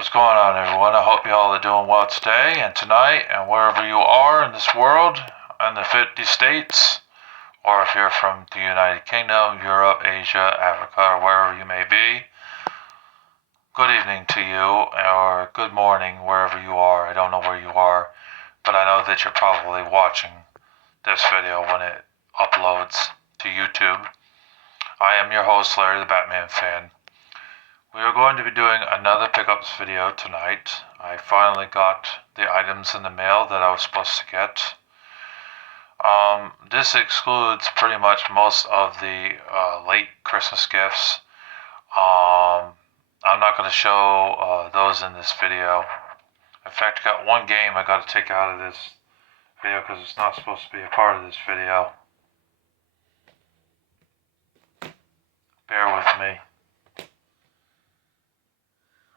What's going on, everyone? I hope you all are doing well today and tonight and wherever you are in this world, in the 50 states, or if you're from the United Kingdom, Europe, Asia, Africa, or wherever you may be. Good evening to you, or good morning wherever you are. I don't know where you are, but I know that you're probably watching this video when it uploads to YouTube. I am your host, Larry the Batman Fan. We are going to be doing another pickups video tonight. I finally got the items in the mail that I was supposed to get. This excludes pretty much most of the late Christmas gifts. I'm not going to show those in this video. In fact, I got one game I got to take out of this video because it's not supposed to be a part of this video. Bear with me.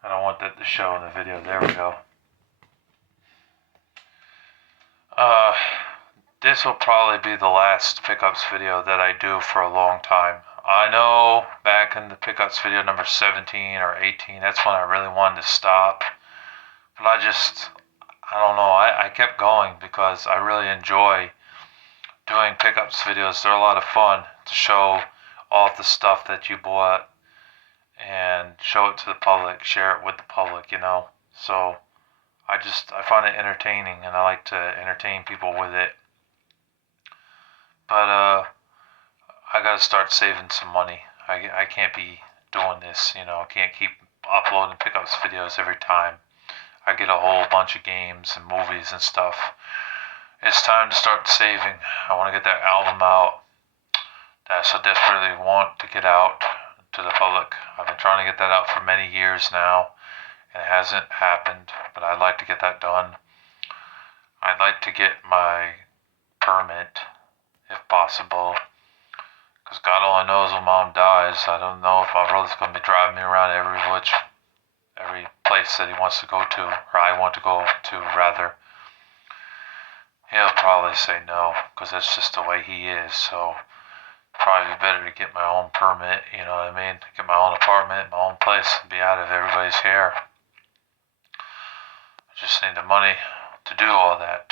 I don't want that to show in the video. There we go. This will probably be the last pickups video that I do for a long time. I know back in the pickups video number 17 or 18, that's when I really wanted to stop. But I don't know. I kept going because I really enjoy doing pickups videos. They're a lot of fun to show all of the stuff that you bought and show it to the public, share it with the public, So I find it entertaining, and I like to entertain people with it. But I gotta start saving some money. I can't be doing this, I can't keep uploading pickups videos every time. I get a whole bunch of games and movies and stuff. It's time to start saving. I want to get that album out that I so desperately want to get out to the public. I've been trying to get that out for many years now, and it hasn't happened, but I'd like to get that done. I'd like to get my permit, if possible, because God only knows when Mom dies. I don't know if my brother's going to be driving me around every place that he wants to go to, or I want to go to, rather. He'll probably say no, because that's just the way he is, so probably better to get my own permit, you know what I mean? Get my own apartment, my own place, and be out of everybody's hair. I just need the money to do all that.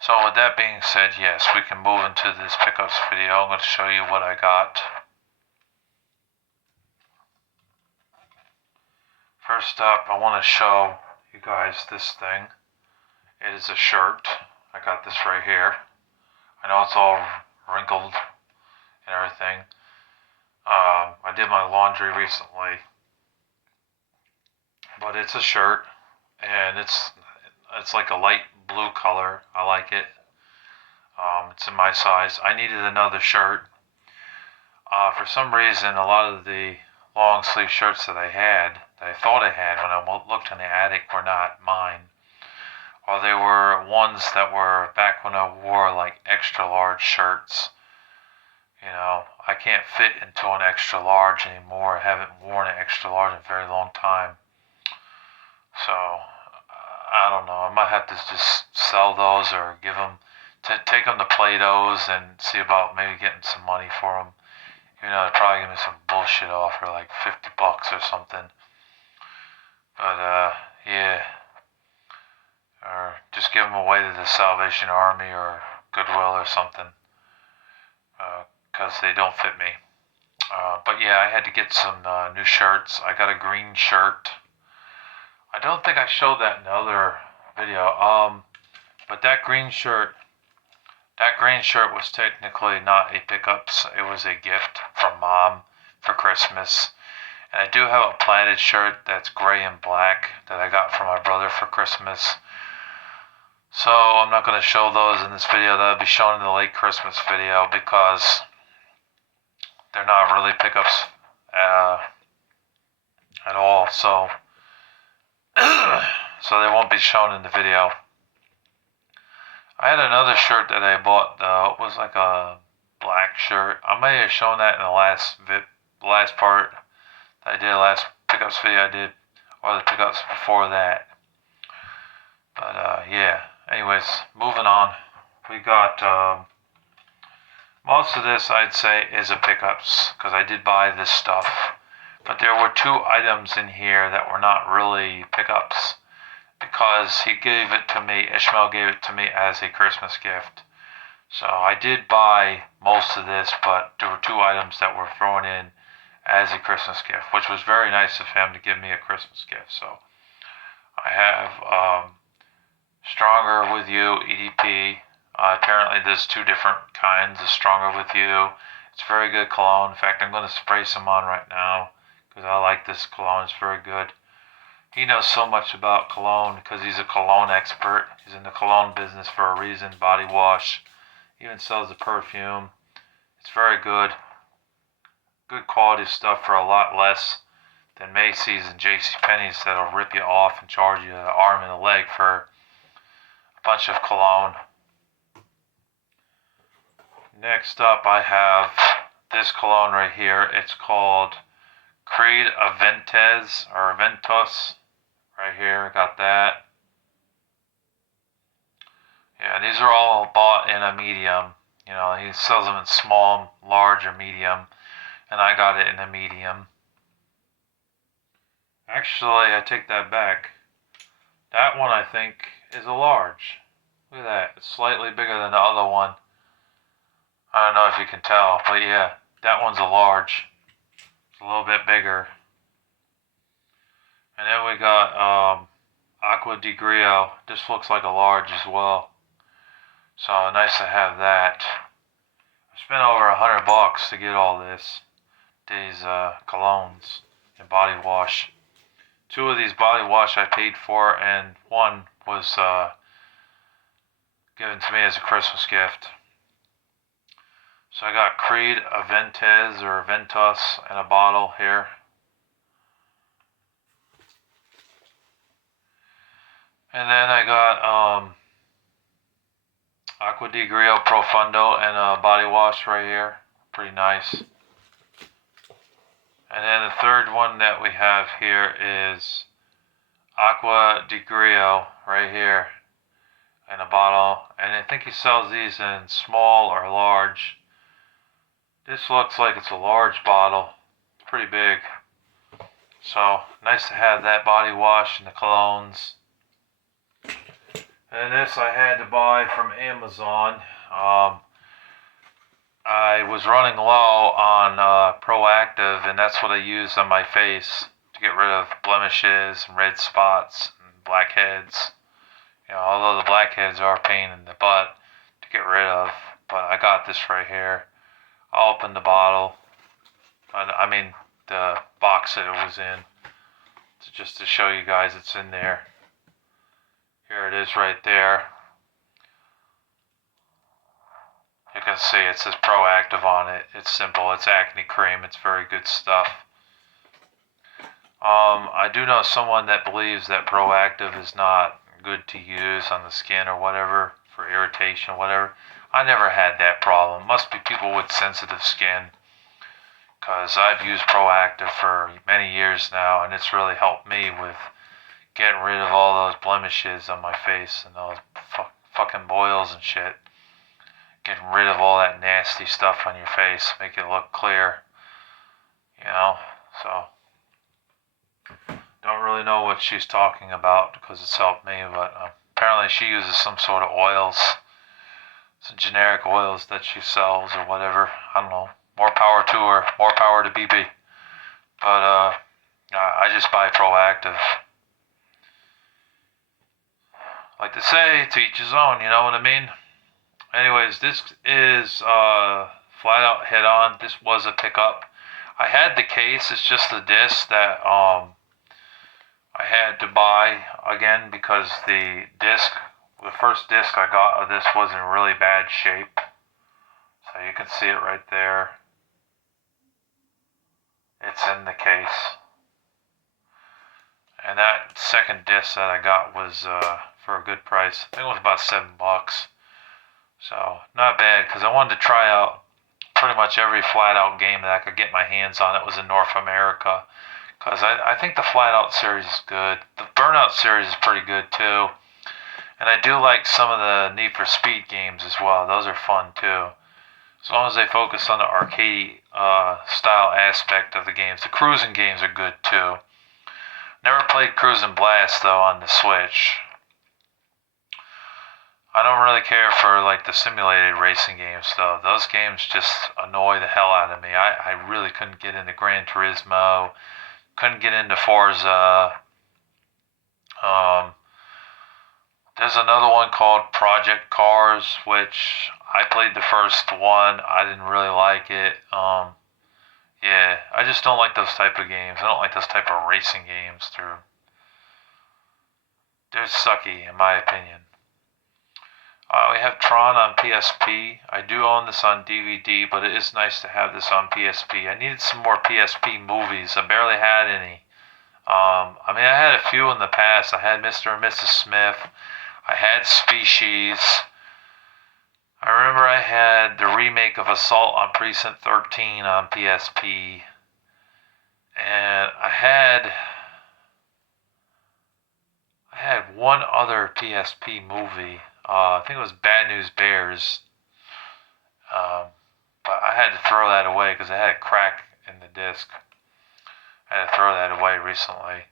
So with that being said, yes, we can move into this pickups video. I'm going to show you what I got. First up, I want to show you guys this thing. It is a shirt. I got this right here. I know it's all wrinkled and everything. I did my laundry recently, but it's a shirt, and it's like a light blue color. I like it. It's in my size. I needed another shirt. For some reason, a lot of the long sleeve shirts that I thought I had when I looked in the attic, were not mine. Or they were ones that were back when I wore like extra large shirts. I can't fit into an extra large anymore. I haven't worn an extra large in a very long time. So, I don't know. I might have to just sell those or take them to Plato's and see about maybe getting some money for them. They'd probably give me some bullshit offer, like $50 or something. But, yeah. Or just give them away to the Salvation Army or Goodwill or something. Because they don't fit me. But yeah, I had to get some new shirts. I got a green shirt. I don't think I showed that in the other video. But that green shirt was technically not a pickups. It was a gift from Mom for Christmas. And I do have a plaided shirt that's gray and black that I got from my brother for Christmas. So I'm not going to show those in this video. That'll be shown in the late Christmas video because they're not really pickups at all. So they won't be shown in the video. I had another shirt that I bought though. It was like a black shirt. I may have shown that in the last part that I did, last pickups video I did, or the pickups before that. But yeah. Anyways, moving on. We got most of this I'd say is a pickups because I did buy this stuff But there were two items in here that were not really pickups because he gave it to me, Ishmael gave it to me as a Christmas gift. So I did buy most of this, but there were two items that were thrown in as a Christmas gift, which was very nice of him to give me a Christmas gift. So I have Stronger With You EDP. Apparently there's two different kinds of Stronger With You. It's very good cologne. In fact, I'm going to spray some on right now because I like this cologne. It's very good. He knows so much about cologne because he's a cologne expert. He's in the cologne business for a reason. Body wash. He even sells the perfume. It's very good. Good quality stuff for a lot less than Macy's and JCPenney's that'll rip you off and charge you an arm and a leg for a bunch of cologne. Next up, I have this cologne right here. It's called Creed Aventus or Aventus. Right here, I got that. Yeah, these are all bought in a medium. You know, he sells them in small, large, or medium, and I got it in a medium. Actually, I take that back. That one, I think, is a large. Look at that. It's slightly bigger than the other one. I don't know if you can tell, but yeah, that one's a large. It's a little bit bigger. And then we got Aqua di Grio. This looks like a large as well. So nice to have that. I spent over $100 to get all this. These colognes and body wash. Two of these body wash I paid for, and one was given to me as a Christmas gift. So I got Creed Aventus or Aventus in a bottle here. And then I got Aqua di Grio Profundo and a body wash right here. Pretty nice. And then the third one that we have here is Aqua di Grio right here in a bottle. And I think he sells these in small or large. This looks like it's a large bottle. It's pretty big. So nice to have that body wash and the colognes. And this I had to buy from Amazon. I was running low on Proactive, and that's what I use on my face to get rid of blemishes and red spots and blackheads. You know, although the blackheads are a pain in the butt to get rid of, but I got this right here. I'll open the bottle. I mean the box that it was in, just to show you guys it's in there. Here it is right there. You can see it says Proactive on it. It's simple. It's acne cream. It's very good stuff. I do know someone that believes that Proactive is not good to use on the skin or whatever for irritation or whatever. I never had that problem. Must be people with sensitive skin, because I've used Proactive for many years now, and it's really helped me with getting rid of all those blemishes on my face and those fucking boils and shit. Getting rid of all that nasty stuff on your face, make it look clear. You know, so don't really know what she's talking about because it's helped me, but apparently she uses some sort of oils, some generic oils that she sells or whatever. I don't know. More power to her. More power to BB. But I just buy Proactive. Like to say, to each his own, you know what I mean? Anyways, this is Flat Out Head On. This was a pickup. I had the case. It's just the disc that I had to buy again because the first disc I got of this was in really bad shape. So you can see it right there. It's in the case. And that second disc that I got was for a good price. I think it was about $7. So not bad, because I wanted to try out pretty much every Flat Out game that I could get my hands on that was in North America. Because I think the Flat Out series is good. The Burnout series is pretty good too. And I do like some of the Need for Speed games as well. Those are fun too. As long as they focus on the arcade style aspect of the games. The cruising games are good too. Never played Cruis'n Blast though on the Switch. I don't really care for like the simulated racing games though. Those games just annoy the hell out of me. I really couldn't get into Gran Turismo, couldn't get into Forza. Um, there's another one called Project Cars, which I played the first one. I didn't really like it. Yeah, I just don't like those type of games. I don't like those type of racing games. They're sucky in my opinion. We have Tron on PSP. I do own this on DVD, but it is nice to have this on PSP. I needed some more PSP movies. I barely had any. I mean, I had a few in the past. I had Mr. and Mrs. Smith. I had Species. I remember I had the remake of Assault on Precinct 13 on PSP. And I had one other PSP movie. I think it was Bad News Bears. Um, but I had to throw that away because it had a crack in the disc. I had to throw that away recently.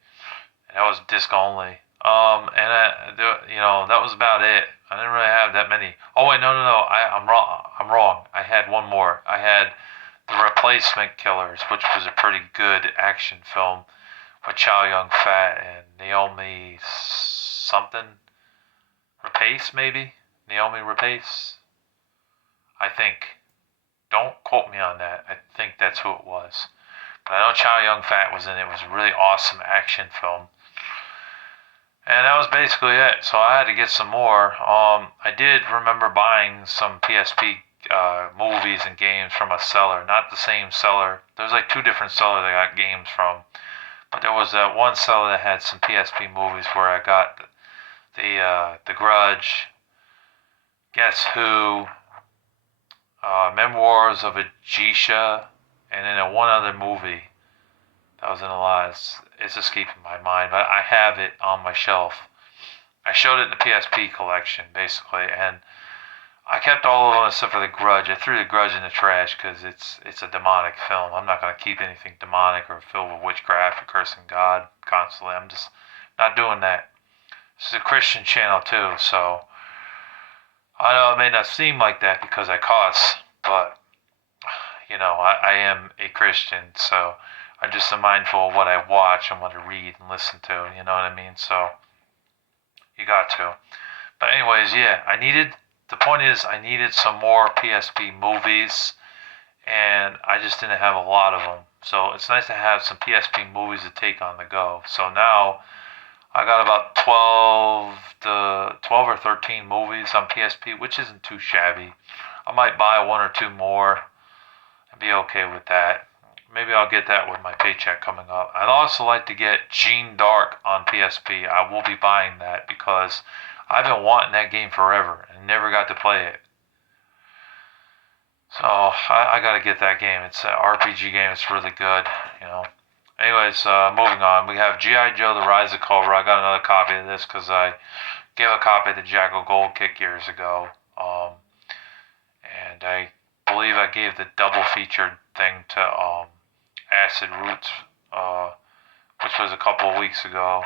And that was disc only. That was about it. I didn't really have that many. Oh wait, no. I'm wrong. I'm wrong. I had one more. I had The Replacement Killers, which was a pretty good action film with Chow Yun Fat and Naomi something Rapace, maybe Naomi Rapace. I think. Don't quote me on that. I think that's who it was. But I know Chow Yun Fat was in it. It was a really awesome action film. And that was basically it. So I had to get some more. I did remember buying some PSP movies and games from a seller, not the same seller. There's like two different sellers I got games from. But there was that one seller that had some PSP movies where I got the Grudge, Guess Who, Memoirs of a Geisha, and then one other movie that was in the last. It's escaping my mind, but I have it on my shelf. I showed it in the PSP collection, basically, and I kept all of them except for the Grudge. I threw the Grudge in the trash because it's a demonic film. I'm not going to keep anything demonic or filled with witchcraft or cursing God constantly. I'm just not doing that. This is a Christian channel too, so I know it may not seem like that because I cuss, but I am a Christian, so I'm just mindful of what I watch and what I read and listen to. You know what I mean? So you got to. But anyways, yeah, the point is I needed some more PSP movies, and I just didn't have a lot of them. So it's nice to have some PSP movies to take on the go. So now I got about 12 or 13 movies on PSP, which isn't too shabby. I might buy one or two more and be okay with that. Maybe I'll get that with my paycheck coming up. I'd also like to get Gene Dark on PSP. I will be buying that because I've been wanting that game forever and never got to play it. So I got to get that game. It's an RPG game. It's really good. Anyways, moving on. We have G.I. Joe: The Rise of Cobra. I got another copy of this because I gave a copy to Jackal Gold Kick years ago. And I believe I gave the double featured thing to Acid Roots, which was a couple of weeks ago.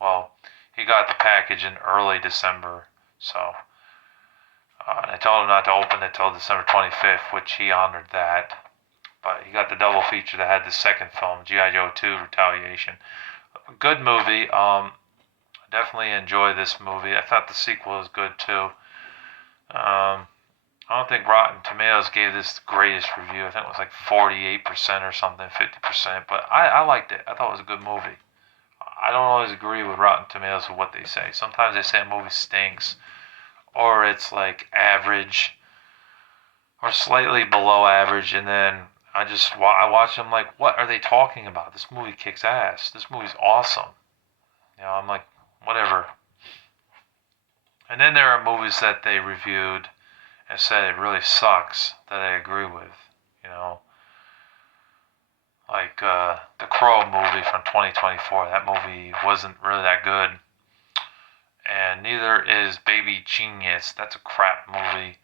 Well, he got the package in early December, so and I told him not to open it till December 25th, which he honored that. But he got the double feature that had the second film, G.I. Joe 2 Retaliation. Good movie. Definitely enjoy this movie. I thought the sequel was good too. I don't think Rotten Tomatoes gave this the greatest review. I think it was like 48% or something, 50%. But I liked it. I thought it was a good movie. I don't always agree with Rotten Tomatoes with what they say. Sometimes they say a movie stinks, or it's like average, or slightly below average, and then I watch them like, what are they talking about? This movie kicks ass. This movie's awesome. I'm like, whatever. And then there are movies that they reviewed and said it really sucks that I agree with. Like the Crow movie from 2024. That movie wasn't really that good. And neither is Baby Genius. That's a crap movie.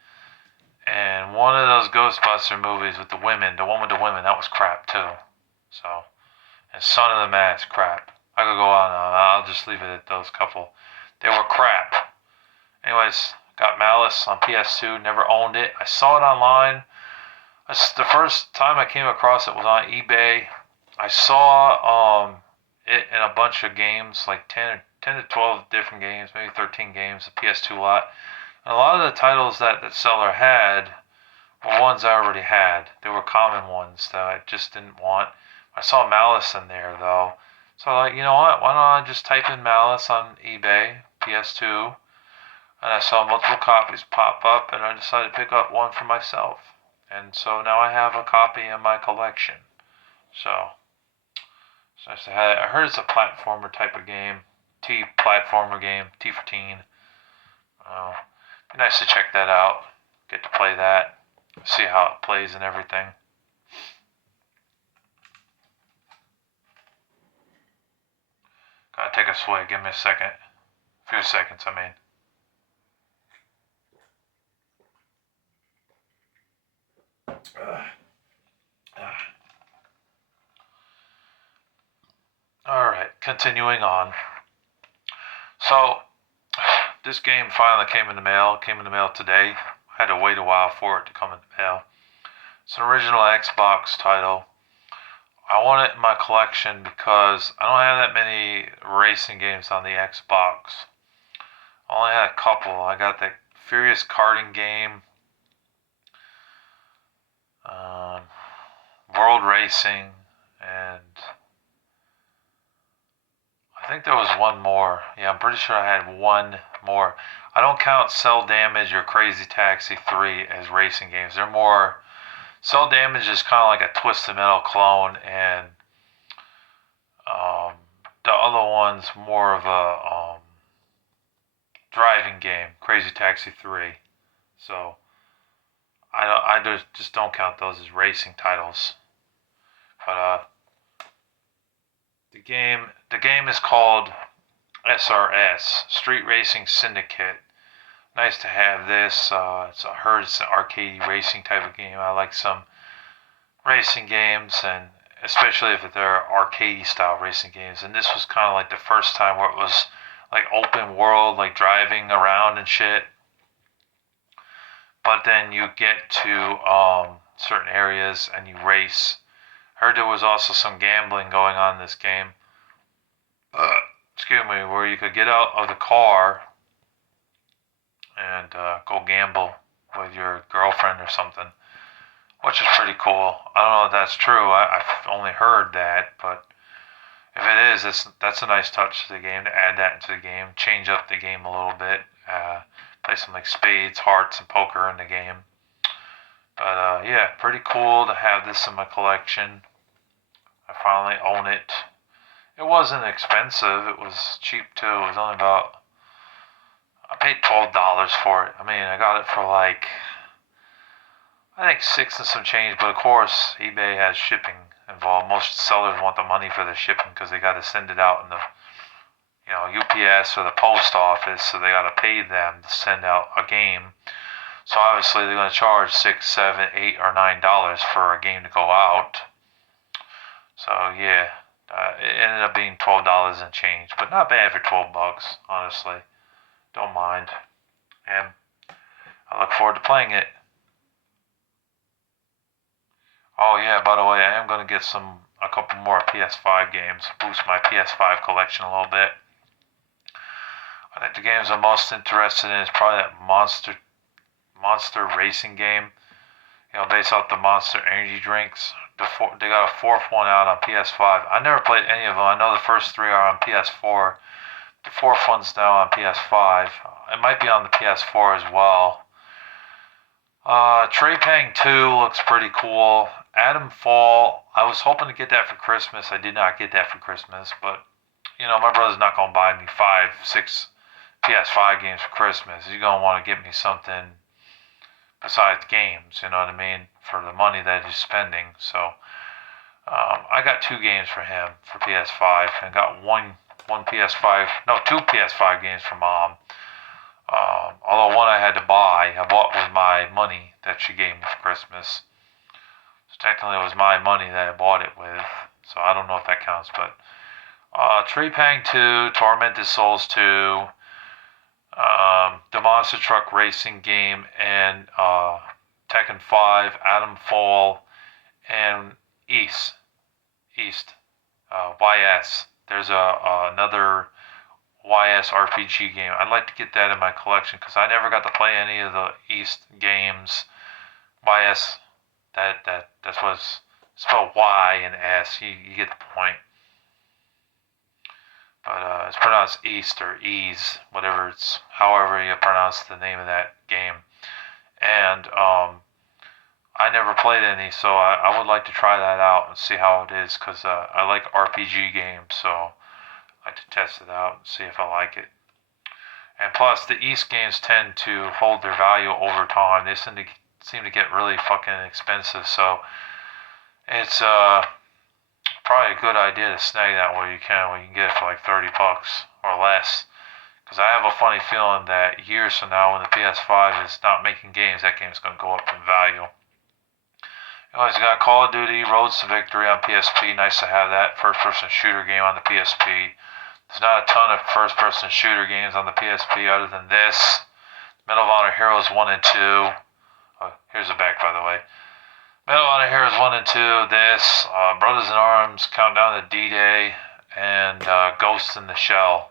And one of those Ghostbuster movies with the women, the one with the women, that was crap too. So, and Son of the Mask, crap. I could go on. I'll just leave it at those couple. They were crap. Anyways, got Malice on PS2. Never owned it. I saw it online. The first time I came across it was on eBay. I saw it in a bunch of games, like 10 to 12 different games, maybe 13 games, the PS2 lot. And a lot of the titles that the seller had were ones I already had. They were common ones that I just didn't want. I saw Malice in there though. So like, you know what? Why don't I just type in Malice on eBay, PS2, and I saw multiple copies pop up, and I decided to pick up one for myself. And so now I have a copy in my collection. So, so I heard it's a platformer type of game, T platformer game, T for teen. Be nice to check that out. Get to play that, see how it plays and everything. Gotta take a swig. Give me a second. A few seconds, I mean. Alright, continuing on. So, this game finally came in the mail. It came in the mail today. I had to wait a while for it to come in the mail. It's an original Xbox title. I want it in my collection because I don't have that many racing games on the Xbox. I only had a couple. I got the Furious Karting game, World Racing, and I think there was one more. Yeah, I'm pretty sure I had one more. I don't count Cell Damage or Crazy Taxi 3 as racing games. They're more. Cell Damage is kind of like a Twisted Metal clone, and um, the other one's more of a driving game, Crazy Taxi 3. So I just don't count those as racing titles. But the game is called SRS, Street Racing Syndicate. Nice to have this. I heard it's an arcade racing type of game. I like some racing games, and especially if they're arcade style racing games. And this was kind of like the first time where it was like open world, like driving around and shit. But then you get to certain areas and you race. Heard there was also some gambling going on in this game. Excuse me, where you could get out of the car and go gamble with your girlfriend or something, which is pretty cool. I don't know if that's true. I've only heard that, but if it is, that's a nice touch to the game to add that into the game, change up the game a little bit, play some like spades, hearts, and poker in the game. But yeah, pretty cool to have this in my collection. I finally own it. It wasn't expensive. It was cheap too. It was only about. I paid $12 for it. I mean, I got it for like I think six and some change. But of course, eBay has shipping involved. Most sellers want the money for the shipping because they got to send it out in the UPS or the post office, so they got to pay them to send out a game. So obviously they're going to charge $6, $7, $8, or $9 for a game to go out. So yeah, it ended up being $12 and change, but not bad for $12, honestly. Don't mind, and I look forward to playing it. Oh yeah, by the way, I am going to get a couple more PS5 games, boost my PS5 collection a little bit. I think the games I'm most interested in is probably that Monster Racing game. Based off the Monster Energy drinks. They got a fourth one out on PS5. I never played any of them. I know the first three are on PS4. The fourth one's now on PS5. It might be on the PS4 as well. Trepang 2 looks pretty cool. Adam Fall, I was hoping to get that for Christmas. I did not get that for Christmas, but my brother's not gonna buy me 5, 6 PS5 games for Christmas. He's gonna want to get me something besides games, you know what I mean, for the money that he's spending. So I got 2 games for him for PS5, and got two PS5 games for mom. Although one I had to buy, I bought with my money that she gave me for Christmas. So technically, it was my money that I bought it with. So I don't know if that counts, but Trepang 2, Tormented Souls 2, the Monster Truck Racing game, and Tekken 5, Atom Fall, and East, YS. There's another YS RPG game. I'd like to get that in my collection because I never got to play any of the East games. YS, that's what's spelled Y and S. You get the point. But it's pronounced East or Ease, however you pronounce the name of that game. And I never played any, so I would like to try that out and see how it is because I like RPG games, so I'd like to test it out and see if I like it. And plus, the East games tend to hold their value over time. They seem to get really fucking expensive, so it's probably a good idea to snag that where you can get it for like $30 or less. Because I have a funny feeling that years from now, when the PS5 is not making games, that game's going to go up in value. You always got Call of Duty Roads to Victory on PSP. Nice to have that first-person shooter game on the PSP. There's not a ton of first-person shooter games on the PSP other than this. Medal of Honor Heroes 1 and 2. Oh, here's the back, by the way. Medal of Honor Heroes 1 and 2, this, Brothers in Arms, Countdown to D-Day, and Ghost in the Shell,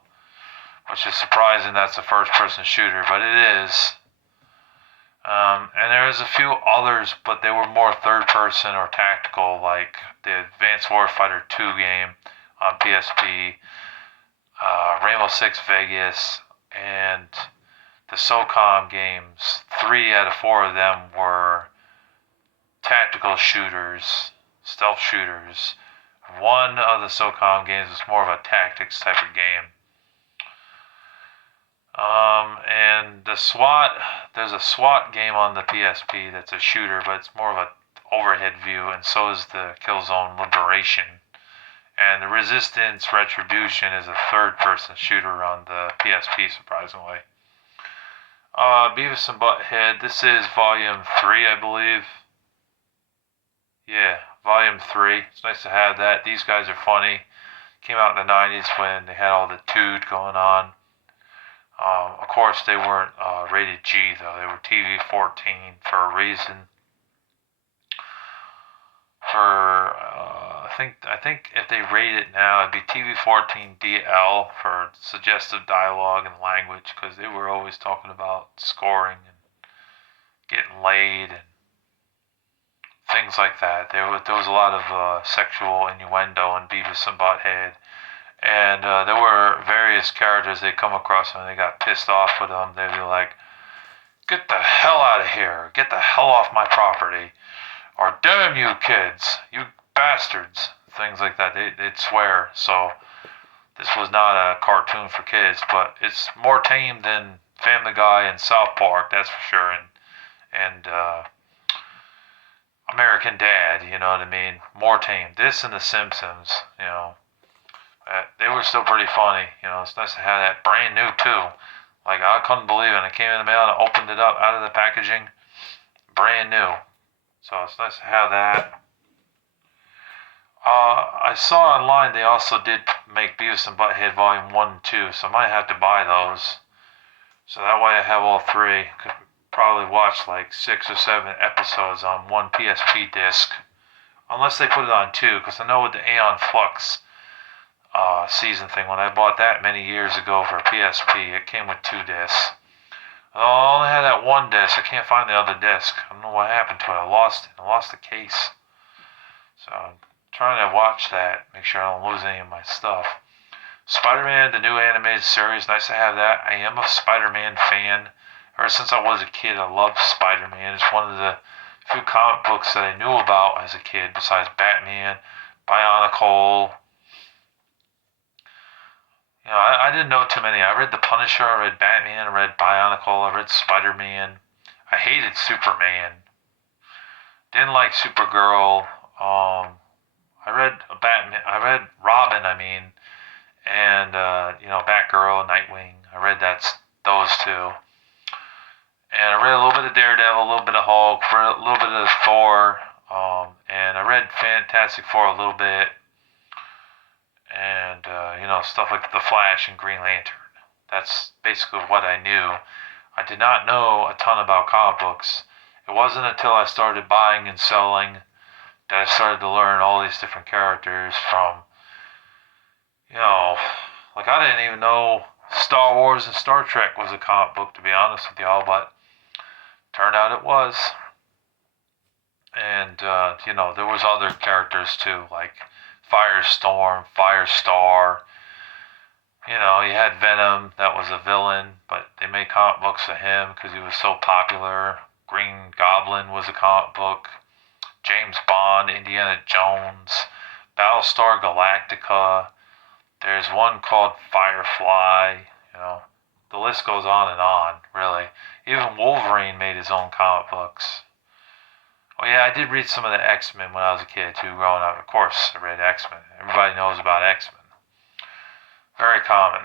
which is surprising that's a first-person shooter, but it is. And there's a few others, but they were more third-person or tactical, like the Advanced Warfighter 2 game on PSP, Rainbow Six Vegas, and the SOCOM games. 3 out of 4 of them were tactical shooters, stealth shooters. One of the SOCOM games was more of a tactics type of game. And the SWAT, there's a SWAT game on the PSP that's a shooter, but it's more of an overhead view, and so is the Killzone Liberation. And the Resistance Retribution is a third-person shooter on the PSP, surprisingly. Beavis and Butthead, this is Volume 3, I believe. Yeah, Volume 3. It's nice to have that. These guys are funny. Came out in the 90s when they had all the Tood going on. Of course, they weren't rated G, though. They were TV-14 for a reason. I think if they rate it now, it'd be TV-14 DL for suggestive dialogue and language, because they were always talking about scoring and getting laid and things like that. There was a lot of sexual innuendo in Beavis and Butthead. And there were various characters they come across when they got pissed off with them. They'd be like, "Get the hell out of here. Get the hell off my property." Or, "Damn you kids. You bastards." Things like that. They'd swear. So this was not a cartoon for kids, but it's more tame than Family Guy and South Park, that's for sure. And American Dad, you know what I mean? More tame. This and The Simpsons, you know. They were still pretty funny. You know, it's nice to have that brand new, too. Like, I couldn't believe it. I came in the mail and I opened it up out of the packaging. Brand new. So it's nice to have that. I saw online they also did make Beavis and Butthead Volume 1 and 2, so I might have to buy those. So that way I have all 3. Could probably watch like 6 or 7 episodes on one PSP disc. Unless they put it on 2, because I know with the Aeon Flux season thing, when I bought that many years ago for PSP, it came with 2 discs. I only had that 1 disc. I can't find the other disc. I don't know what happened to it. I lost it. I lost the case. So I'm trying to watch that, make sure I don't lose any of my stuff. Spider-Man, the new animated series, nice to have that. I am a Spider-Man fan. Ever since I was a kid, I loved Spider-Man. It's one of the few comic books that I knew about as a kid, besides Batman, Bionicle. You know, I didn't know too many. I read The Punisher, I read Batman, I read Bionicle, I read Spider-Man. I hated Superman. Didn't like Supergirl. I read Robin, and you know, Batgirl, Nightwing. I read those 2. And I read a little bit of Daredevil, a little bit of Hulk, a little bit of Thor, and I read Fantastic Four a little bit, and stuff like The Flash and Green Lantern. That's basically what I knew. I did not know a ton about comic books. It wasn't until I started buying and selling that I started to learn all these different characters from, like I didn't even know Star Wars and Star Trek was a comic book, to be honest with y'all, but turned out it was. And, there was other characters too, like Firestorm, Firestar. You had Venom, that was a villain, but they made comic books of him because he was so popular. Green Goblin was a comic book. James Bond, Indiana Jones, Battlestar Galactica. There's one called Firefly. The list goes on, really. Even Wolverine made his own comic books. Oh yeah, I did read some of the X-Men when I was a kid too, growing up. Of course, I read X-Men. Everybody knows about X-Men. Very common.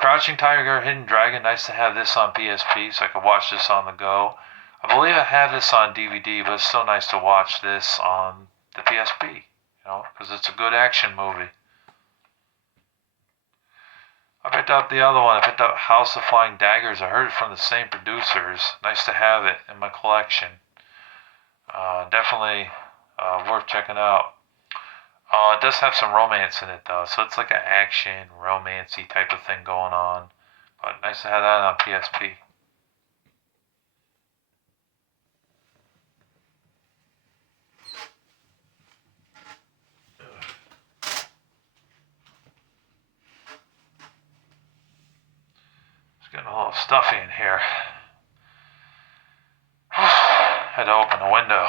Crouching Tiger, Hidden Dragon. Nice to have this on PSP so I could watch this on the go. I believe I have this on DVD, but it's still nice to watch this on the PSP, because it's a good action movie. I picked up the other one. I picked up House of Flying Daggers. I heard it from the same producers. Nice to have it in my collection. Definitely worth checking out. It does have some romance in it though, so it's like an action, romancy type of thing going on. But nice to have that on PSP. It's getting a little stuffy in here. Had to open the window.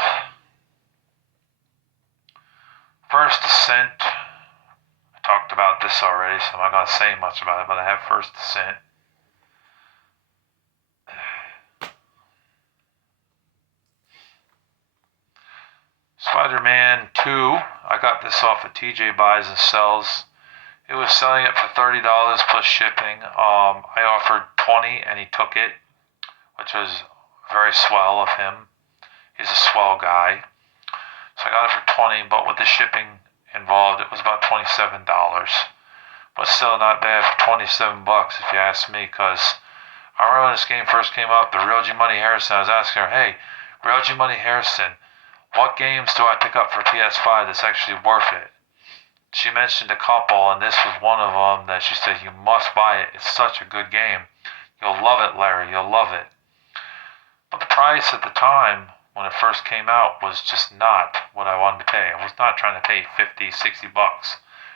First Descent. I talked about this already, so I'm not going to say much about it, but I have First Descent. Spider-Man 2. I got this off of TJ Buys and Sells. It was selling it for $30 plus shipping. I offered $20 and he took it, which was very swell of him. He's a swell guy. So I got it for $20, but with the shipping involved, it was about $27. But still not bad for $27 if you ask me, because I remember when this game first came up, the Real G Money Harrison, I was asking her, hey, Real G Money Harrison, what games do I pick up for PS5 that's actually worth it? She mentioned a couple, and this was one of them that she said, you must buy it. It's such a good game. You'll love it, Larry. You'll love it. But the price at the time, when it first came out, was just not what I wanted to pay. I was not trying to pay $50, $60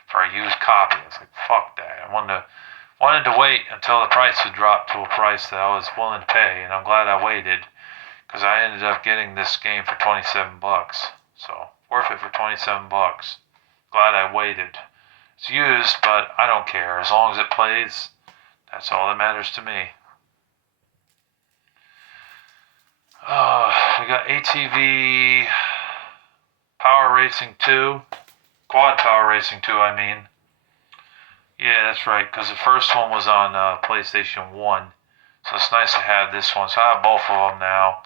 for a used copy. I was like, fuck that. I wanted to wait until the price would drop to a price that I was willing to pay, and I'm glad I waited, because I ended up getting this game for $27. So, worth it for $27. Glad I waited. It's used, but I don't care. As long as it plays, that's all that matters to me. We got ATV Power Racing 2. Quad Power Racing 2, I mean. Yeah, that's right, because the first one was on PlayStation 1. So it's nice to have this one. So I have both of them now.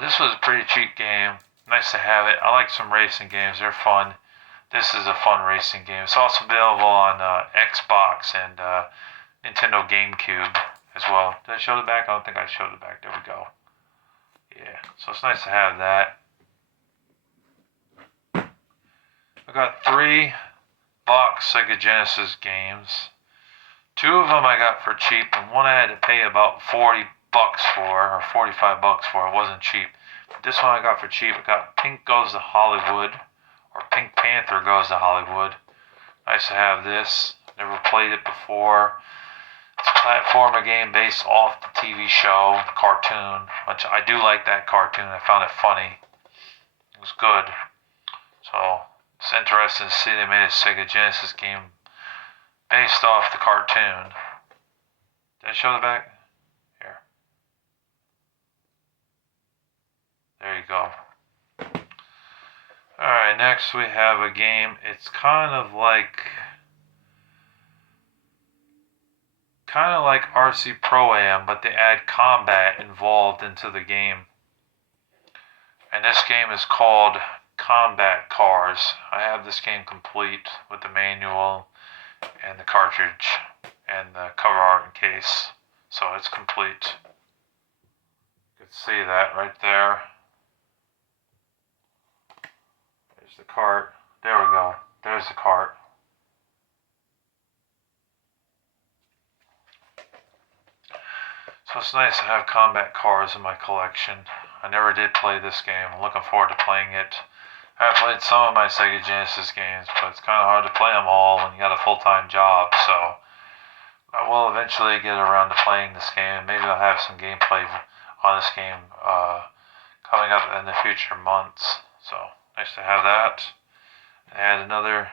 This was a pretty cheap game. Nice to have it. I like some racing games. They're fun. This is a fun racing game. It's also available on Xbox and Nintendo GameCube as well. Did I show the back? I don't think I showed the back. There we go. Yeah, so it's nice to have that. I got 3 box Sega Genesis games. 2 of them I got for cheap, and one I had to pay about $40 for, or $45 for. It wasn't cheap. But this one I got for cheap. I got Pink Goes to Hollywood, or Pink Panther Goes to Hollywood. Nice to have this. Never played it before. It's a platformer game based off the TV show, the cartoon, which I do like that cartoon. I found it funny. It was good. So, it's interesting to see they made a Sega Genesis game based off the cartoon. Did I show the back? Here. There you go. Alright, next we have a game. It's kind of like kind of like RC Pro-Am, but they add combat involved into the game. And this game is called Combat Cars. I have this game complete with the manual and the cartridge and the cover art and case. So it's complete. You can see that right there. There's the cart. There we go. There's the cart. So it's nice to have combat cars in my collection. I never did play this game. I'm looking forward to playing it. I've played some of my Sega Genesis games, but it's kind of hard to play them all when you got a full-time job, so I will eventually get around to playing this game. Maybe I'll have some gameplay on this game coming up in the future months. So nice to have that. Add another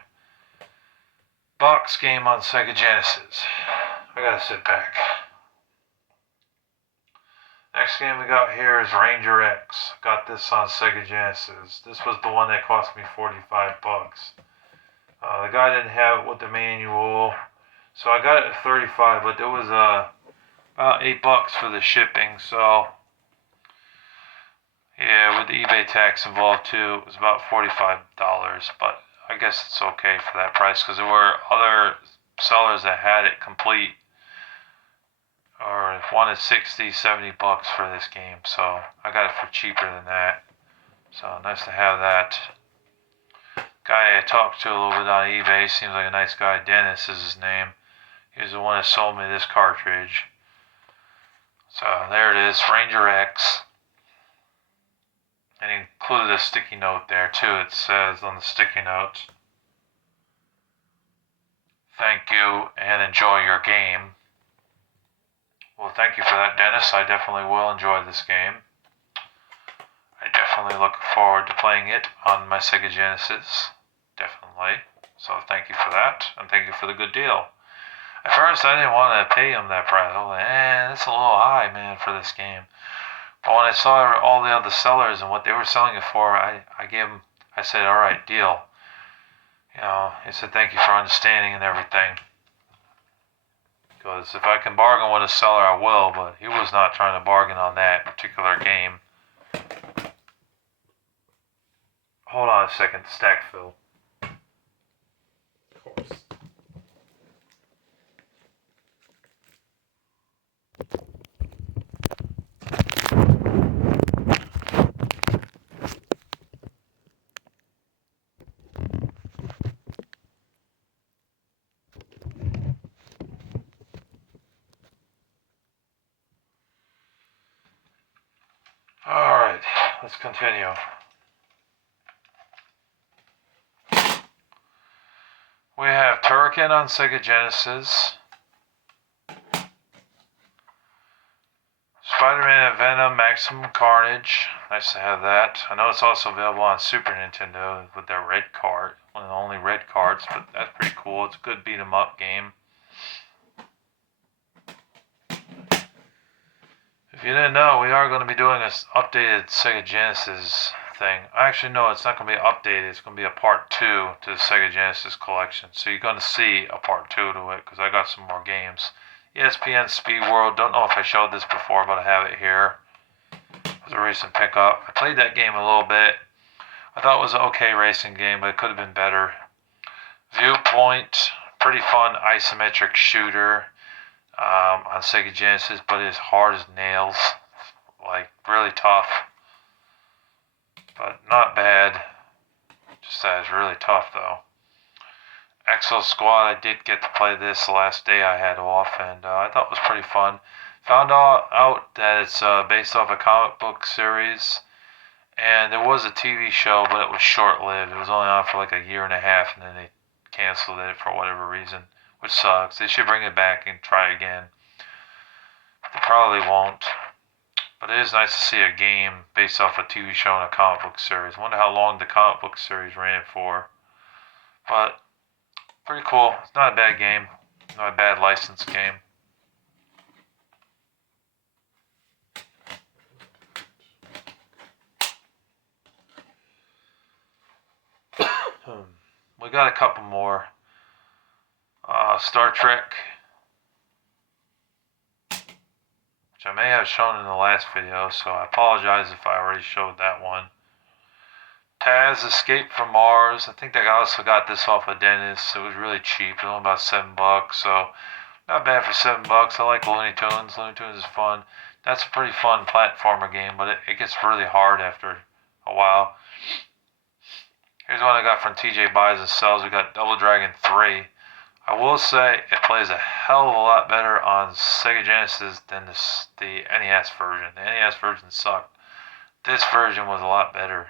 box game on Sega Genesis. I gotta sit back. Next game we got here is Ranger X. Got this on Sega Genesis. This was the one that cost me 45 bucks. The guy didn't have it with the manual, so I got it at 35, but there was about 8 bucks for the shipping, so yeah, with the eBay tax involved too, it was about $45, but I guess it's okay for that price because there were other sellers that had it complete or wanted 60, 70 bucks for this game, so I got it for cheaper than that. So nice to have that. Guy I talked to a little bit on eBay, seems like a nice guy. Dennis is his name. He was the one that sold me this cartridge. So there it is, Ranger X. And he included a sticky note there too. It says on the sticky note, "Thank you and enjoy your game." Well, thank you for that, Dennis. I definitely will enjoy this game. I definitely look forward to playing it on my Sega Genesis. Definitely. So thank you for that, and thank you for the good deal. At first, I didn't want to pay him that price. I was like, that's a little high, man, for this game. But when I saw all the other sellers and what they were selling it for, I said, all right, deal. You know, he said, thank you for understanding and everything. Because if I can bargain with a seller, I will, but he was not trying to bargain on that particular game. Hold on a second, stack fill. Of course. Alright, let's continue. We have Turrican on Sega Genesis. Spider-Man and Venom Maximum Carnage. Nice to have that. I know it's also available on Super Nintendo with their red card. One of the only red cards, but that's pretty cool. It's a good beat 'em up game. If you didn't know, we are going to be doing this updated Sega Genesis thing. Actually, no, it's not going to be updated. It's going to be a part 2 to the Sega Genesis collection. So you're going to see a part 2 to it because I got some more games. ESPN Speed World. Don't know if I showed this before, but I have it here. It was a recent pickup. I played that game a little bit. I thought it was an okay racing game, but it could have been better. Viewpoint. Pretty fun isometric shooter. On Sega Genesis, but it's hard as nails, like really tough, but not bad. Just that it's really tough though. Exo Squad, I did get to play this the last day I had off, and I thought it was pretty fun. Found out that it's based off a comic book series, and there was a TV show, but it was short-lived. It was only on for like a year and a half, and then they canceled it for whatever reason, which sucks. They should bring it back and try again. They probably won't. But it is nice to see a game based off a TV show and a comic book series. I wonder how long the comic book series ran for. But pretty cool. It's not a bad game. Not a bad licensed game. We got a couple more. Star Trek which I may have shown in the last video, so I apologize if I already showed that one. Taz Escape from Mars. I think I also got this off of Dennis. It was really cheap. It was only about $7, so not bad for $7. I like Looney Tunes. Looney Tunes is fun. That's a pretty fun platformer game, but it gets really hard after a while. Here's one I got from TJ Buys and Sells. We got Double Dragon 3. I will say it plays a hell of a lot better on Sega Genesis than the NES version. The NES version sucked. This version was a lot better.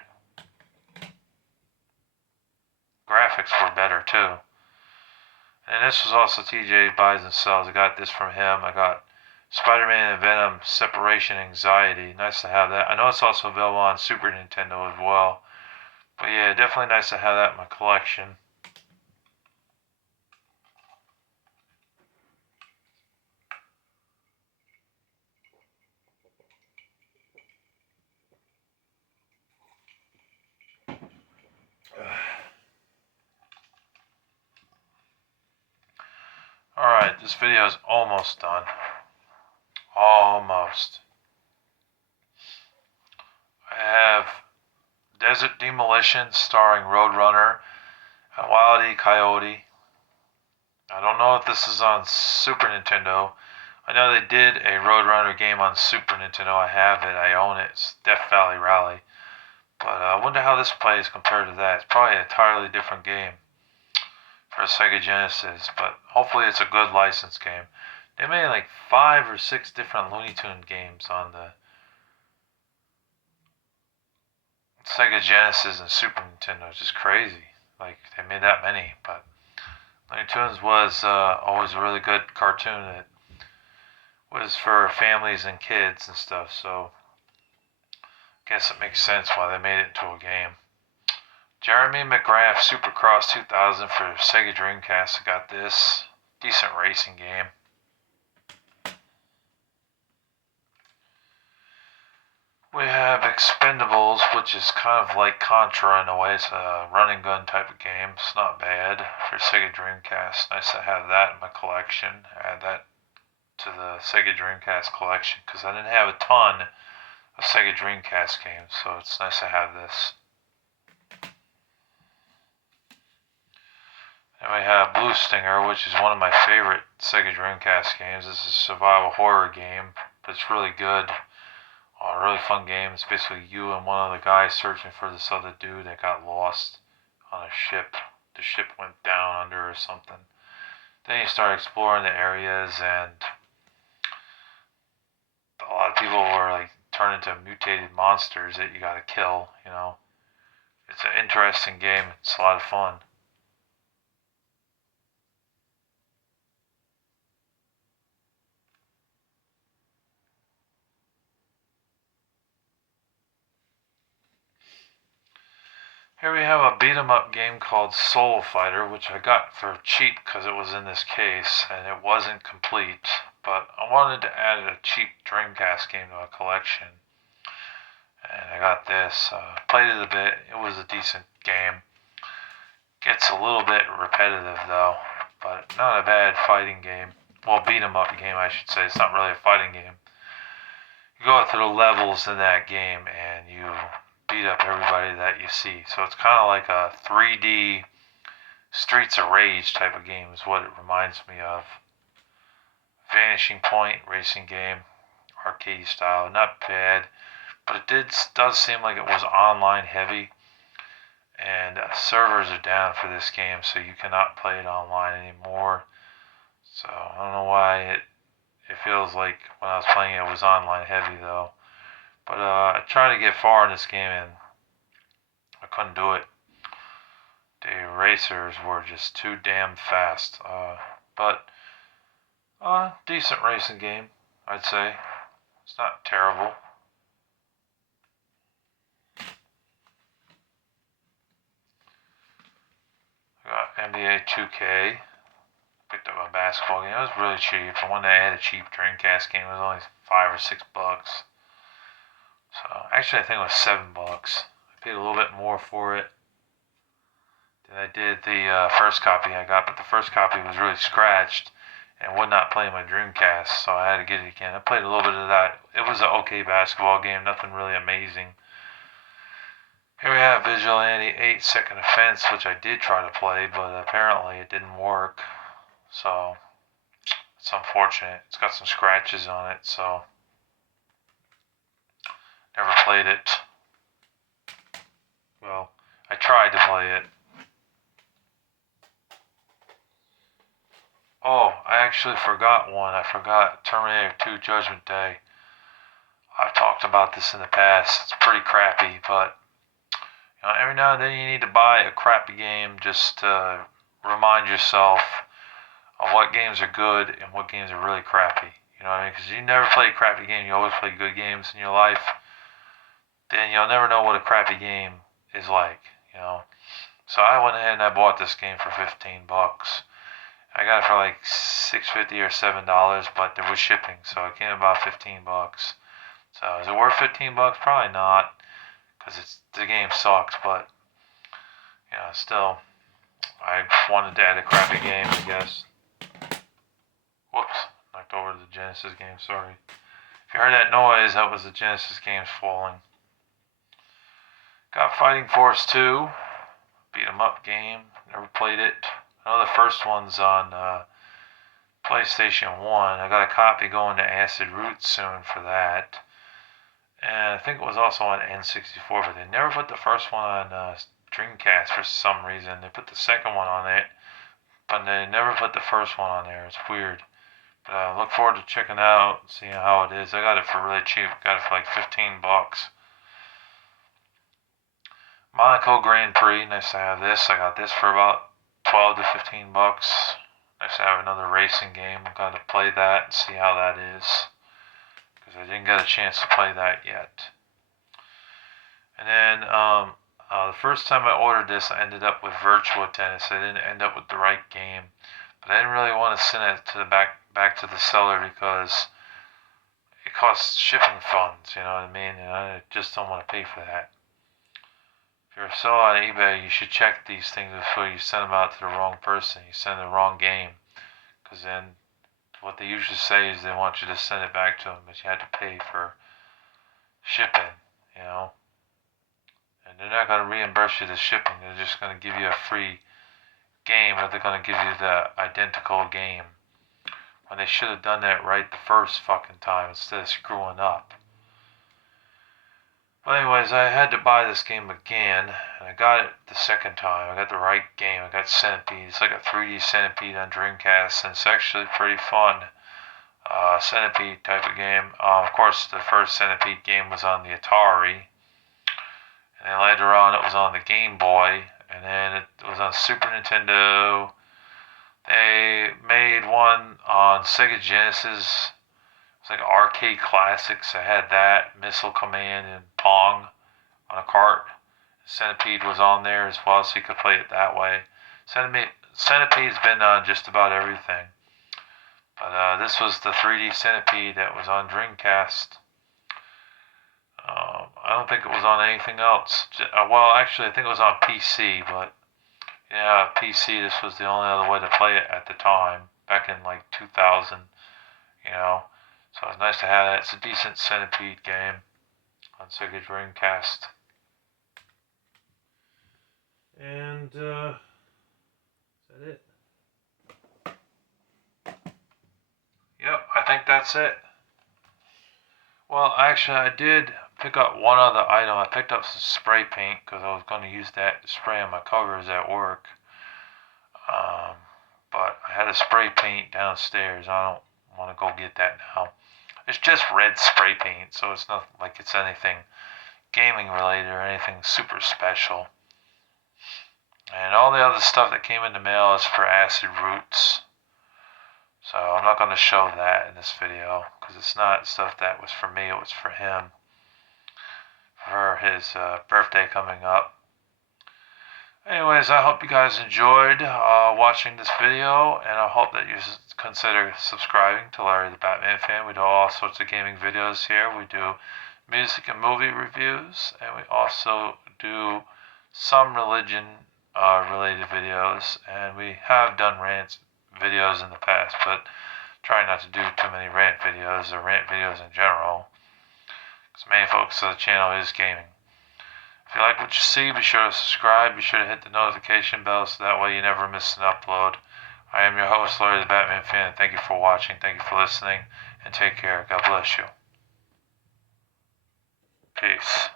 Graphics were better too. And this was also TJ Buys and Sells. I got this from him. I got Spider-Man and Venom Separation Anxiety. Nice to have that. I know it's also available on Super Nintendo as well. But yeah, definitely nice to have that in my collection. Alright, this video is almost done. Almost. I have Desert Demolition starring Roadrunner and Wile E. Coyote. I don't know if this is on Super Nintendo. I know they did a Roadrunner game on Super Nintendo. I have it. I own it. It's Death Valley Rally. But I wonder how this plays compared to that. It's probably an entirely different game for a Sega Genesis, but hopefully it's a good licensed game. They made like 5 or 6 different Looney Tunes games on the Sega Genesis and Super Nintendo. It's just crazy. Like, they made that many, but Looney Tunes was always a really good cartoon that was for families and kids and stuff, so I guess it makes sense why they made it into a game. Jeremy McGrath Supercross 2000 for Sega Dreamcast. I got this. Decent racing game. We have Expendables, which is kind of like Contra in a way. It's a run and gun type of game. It's not bad for Sega Dreamcast. Nice to have that in my collection. Add that to the Sega Dreamcast collection because I didn't have a ton of Sega Dreamcast games, so it's nice to have this. And we have Blue Stinger, which is one of my favorite Sega Dreamcast games. This is a survival horror game, but it's really good. A really fun game. It's basically you and one of the guys searching for this other dude that got lost on a ship. The ship went down under or something. Then you start exploring the areas, and a lot of people were like turned into mutated monsters that you gotta kill, you know. It's an interesting game. It's a lot of fun. Here we have a beat 'em up game called Soul Fighter, which I got for cheap because it was in this case and it wasn't complete. But I wanted to add a cheap Dreamcast game to my collection, and I got this. Played it a bit. It was a decent game. Gets a little bit repetitive though, but not a bad fighting game. Well, beat 'em up game, I should say. It's not really a fighting game. You go through the levels in that game and you beat up everybody that you see. So it's kind of like a 3D Streets of Rage type of game is what it reminds me of. Vanishing Point racing game, arcade style, not bad, but it does seem like it was online heavy, and servers are down for this game, so you cannot play it online anymore. So I don't know why it feels like when I was playing it was online heavy though. But I tried to get far in this game and I couldn't do it. The racers were just too damn fast. But decent racing game, I'd say. It's not terrible. I got NBA 2K. Picked up a basketball game. It was really cheap. For one day I had a cheap Dreamcast game. It was only $5 or $6. So actually, I think it was $7. I paid a little bit more for it than I did the first copy I got, but the first copy was really scratched, and would not play my Dreamcast, so I had to get it again. I played a little bit of that. It was an okay basketball game, nothing really amazing. Here we have Vigilante 8-Second Offense, which I did try to play, but apparently it didn't work. So it's unfortunate. It's got some scratches on it, so never played it. Well, I tried to play it. Oh, I actually forgot one. I forgot Terminator 2 Judgment Day. I've talked about this in the past. It's pretty crappy, but every now and then you need to buy a crappy game just to remind yourself of what games are good and what games are really crappy. You know what I mean? Because you never play a crappy game, you always play good games in your life. Then you'll never know what a crappy game is like, So I went ahead and I bought this game for $15. I got it for like $6.50 or $7, but there was shipping, so it came about $15. So is it worth $15? Probably not, because the game sucks. But still, I wanted to add a crappy game, I guess. Whoops, knocked over the Genesis game. Sorry. If you heard that noise, that was the Genesis games falling. Got Fighting Force 2, beat 'em up game. Never played it. I know the first one's on PlayStation 1. I got a copy going to Acid Root soon for that. And I think it was also on N64, but they never put the first one on Dreamcast for some reason. They put the second one on it, but they never put the first one on there. It's weird. But I look forward to checking out, seeing how it is. I got it for really cheap. Got it for like $15. Monaco Grand Prix. Nice to have this. I got this for about $12 to $15. Nice to have another racing game. I've got to play that and see how that is, because I didn't get a chance to play that yet. And then the first time I ordered this, I ended up with Virtua Tennis. I didn't end up with the right game, but I didn't really want to send it to the back to the seller because it costs shipping funds. You know what I mean? And I just don't want to pay for that. If you're a seller on eBay, you should check these things before you send them out to the wrong person. You send the wrong game, because then what they usually say is they want you to send it back to them, but you had to pay for shipping, and they're not going to reimburse you the shipping. They're just going to give you a free game, or they're going to give you the identical game, when they should have done that right the first fucking time instead of screwing up. But anyways, I had to buy this game again, and I got it the second time. I got the right game. I got Centipede. It's like a 3D Centipede on Dreamcast, and it's actually pretty fun. Centipede type of game. Of course, the first Centipede game was on the Atari, and then later on it was on the Game Boy, and then it was on Super Nintendo. They made one on Sega Genesis. It's like arcade classics. I had that, Missile Command, and Pong on a cart. Centipede was on there as well, so you could play it that way. Centipede's been on just about everything. But this was the 3D Centipede that was on Dreamcast. I don't think it was on anything else. Well, actually, I think it was on PC, but yeah, PC, this was the only other way to play it at the time, back in like 2000, So it's nice to have that. It's a decent Centipede game on Sega Dreamcast. And, is that it? Yep, I think that's it. Well, actually, I did pick up one other item. I picked up some spray paint because I was going to use that to spray on my covers at work. But I had a spray paint downstairs. I don't want to go get that now. It's just red spray paint, so it's not like it's anything gaming related or anything super special. And all the other stuff that came in the mail is for Acid Roots. So I'm not going to show that in this video, because it's not stuff that was for me, it was for him. For his birthday coming up. Anyways, I hope you guys enjoyed watching this video, and I hope that you consider subscribing to Larry the Batman Fan. We do all sorts of gaming videos here. We do music and movie reviews, and we also do some religion related videos, and we have done rants videos in the past, but try not to do too many rant videos or rant videos in general, because the main focus of the channel is gaming. If you like what you see, be sure to subscribe. Be sure to hit the notification bell so that way you never miss an upload. I am your host, Larry the Batman Fan. Thank you for watching. Thank you for listening. And take care. God bless you. Peace.